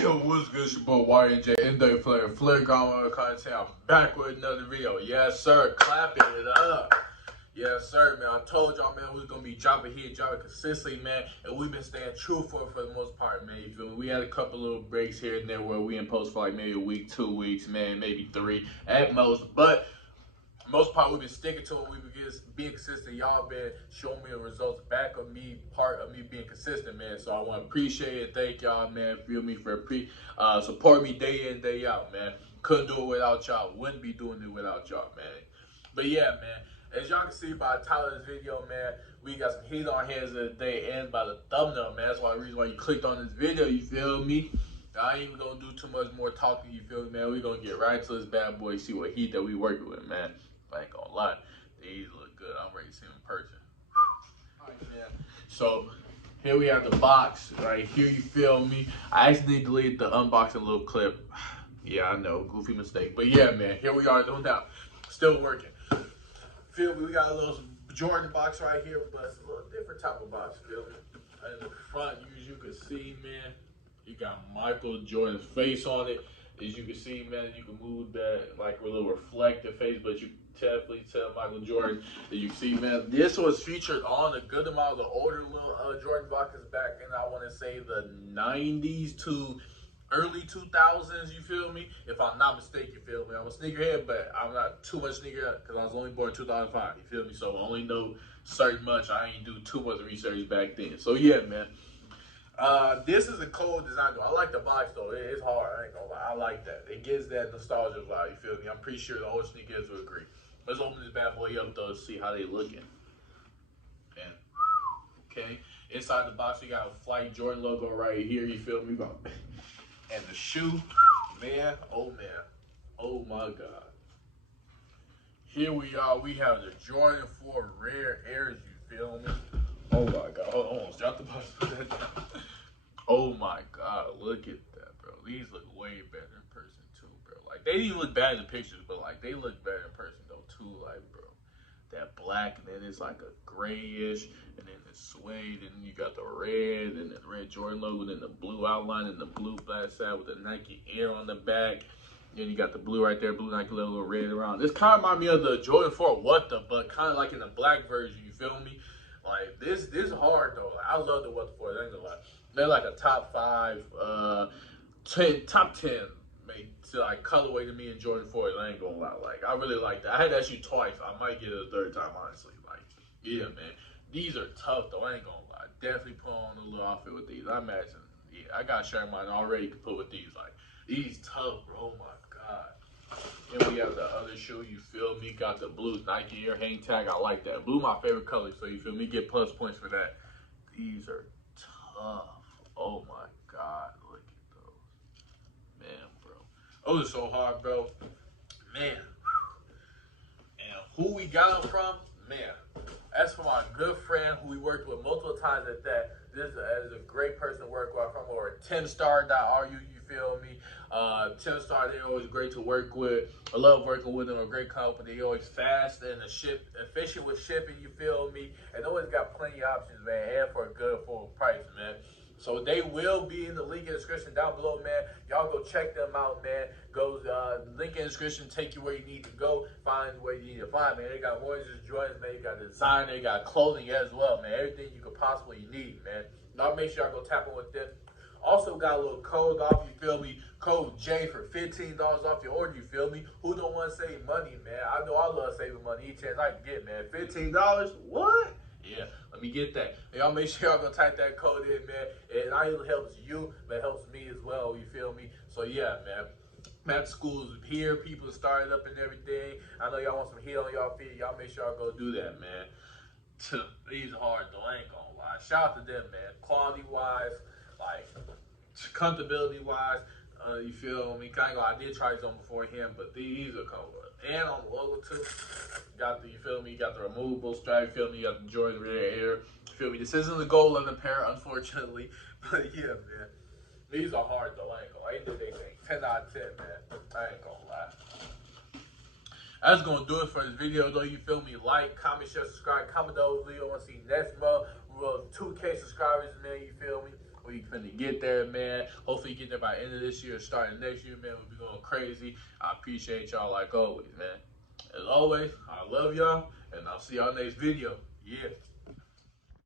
Yo, what's good? It's your boy YNJ, N-Day Flare Gone content. I'm back with another video. Yes, sir. Clapping it up. Yes, sir, man. I told y'all, man, we was going to be dropping consistently, man. And we've been staying true for the most part, man. You feel me? We had a couple little breaks here and there where we in post for like maybe a week, 2 weeks, man, maybe 3 at most. But most part, we've been sticking to it. We've been being consistent. Y'all been showing me the results back of me, part of me being consistent, man. So I want to appreciate it. Thank y'all, man. Feel me for support me day in, day out, man. Couldn't do it without y'all. Wouldn't be doing it without y'all, man. But yeah, man. As y'all can see by the title of this video, man, we got some heat on our hands of the day and by the thumbnail, man. That's why the reason why you clicked on this video, you feel me? I ain't even gonna do too much more talking, you feel me, man? We gonna get right to this bad boy, see what heat that we working with, man. I ain't gonna lie, these look good. I'm ready to see them in person. Alright, man. So here we have the box right here, you feel me? I actually deleted the unboxing little clip. Yeah, I know, goofy mistake. But yeah, man, here we are doing that. Still working. Feel me? We got a little Jordan box right here, but it's a little different type of box, feel me? In the front, as you can see, man, you got Michael Jordan's face on it. As you can see, man, you can move that like a little reflective face, but you definitely tell Michael Jordan. As you can see, man, this was featured on a good amount of the older little Jordan boxes back in, I want to say, the 90s to early 2000s, you feel me? If I'm not mistaken, you feel me? I'm a sneakerhead, but I'm not too much sneakerhead because I was only born in 2005, you feel me? So I only know certain much. I ain't do too much research back then. So yeah, man. This is a cold design though. I like the box though. It's hard. I ain't gonna lie. I like that. It gives that nostalgia vibe. You feel me? I'm pretty sure the old sneakers will agree. Let's open this bad boy up though to see how they looking. And okay, inside the box we got a Flight Jordan logo right here. You feel me? And the shoe, man. Oh man. Oh my God. Here we are. We have the Jordan 4 Rare Airs. You feel me? Oh my God. Hold on. Almost dropped the box. Oh my God, look at that, bro. These look way better in person too, bro. Like, they didn't look bad in the pictures, but like, they look better in person though too. Like, bro, that black, and then it's like a grayish, and then the suede, and you got the red, and the red Jordan logo, and then the blue outline, and the blue black side with the Nike Air on the back. Then you got the blue right there, blue Nike logo, red around. This kind of reminds me of the Jordan 4 What The, but kind of like in the black version, you feel me? Like, this is hard though. Like, I love the What The 4, I ain't gonna lie. They're like a top 5, top 10, mate, to like colorway to me in Jordan 4. I ain't gonna lie. Like, I really like that. I had that shoe twice. I might get it a third time, honestly. Like, yeah, man. These are tough though. I ain't gonna lie. Definitely put on a little outfit with these. I imagine. Yeah, I got a shirt of mine already to put with these. Like, these tough, bro. Oh my God. And we have the other shoe, you feel me? Got the blue Nike Air hang tag. I like that. Blue my favorite color, so you feel me? Get plus points for that. These are tough. Oh my God, look at those. Man, bro. Those are so hard, bro. Man. And who we got them from? Man. That's from our good friend who we worked with multiple times at that. This is a great person to work with from over Timstar.ru, you feel me? Timstar, they're always great to work with. I love working with them, a great company. They're always fast and efficient with shipping, you feel me? And always got plenty of options, man, and for a good full price, man. So they will be in the link in the description down below, man. Y'all go check them out, man. Go link in the description, take you where you need to go, find where you need to find, man. They got more than just joints, man. You got design, they got clothing as well, man. Everything you could possibly need, man. Y'all make sure y'all go tap in with them. Also got a little code off, you feel me? Code J for $15 off your order, you feel me? Who don't want to save money, man? I know I love saving money each chance I can get, man. $15? What? Yeah, let me get that. Y'all make sure y'all go type that code in, man. It not only helps you, but it helps me as well, you feel me? So yeah, man. Back to school is here, people started up and everything. I know y'all want some heat on y'all feet. Y'all make sure y'all go do that, man. These hard though, I ain't gonna lie. Shout out to them, man. Quality wise, like comfortability wise, you feel me? I did try these on before him, but these are cold. And on the logo too, got the, you feel me? You got the removable strap, you feel me? You got the Jordan Rare Air, you feel me? This isn't the gold leather pair, unfortunately, but yeah, man. These are hard though, I ain't gonna lie. They did their thing. 10 out of 10, man. I ain't gonna lie. That's gonna do it for this video though, you feel me? Like, comment, share, subscribe, comment the whole video. I wanna see next month. We're 2K subscribers, man, you feel me? We finna get there, man. Hopefully get there by the end of this year, starting next year, man. We'll be going crazy. I appreciate y'all like always, man. As always, I love y'all, and I'll see y'all next video. Yeah.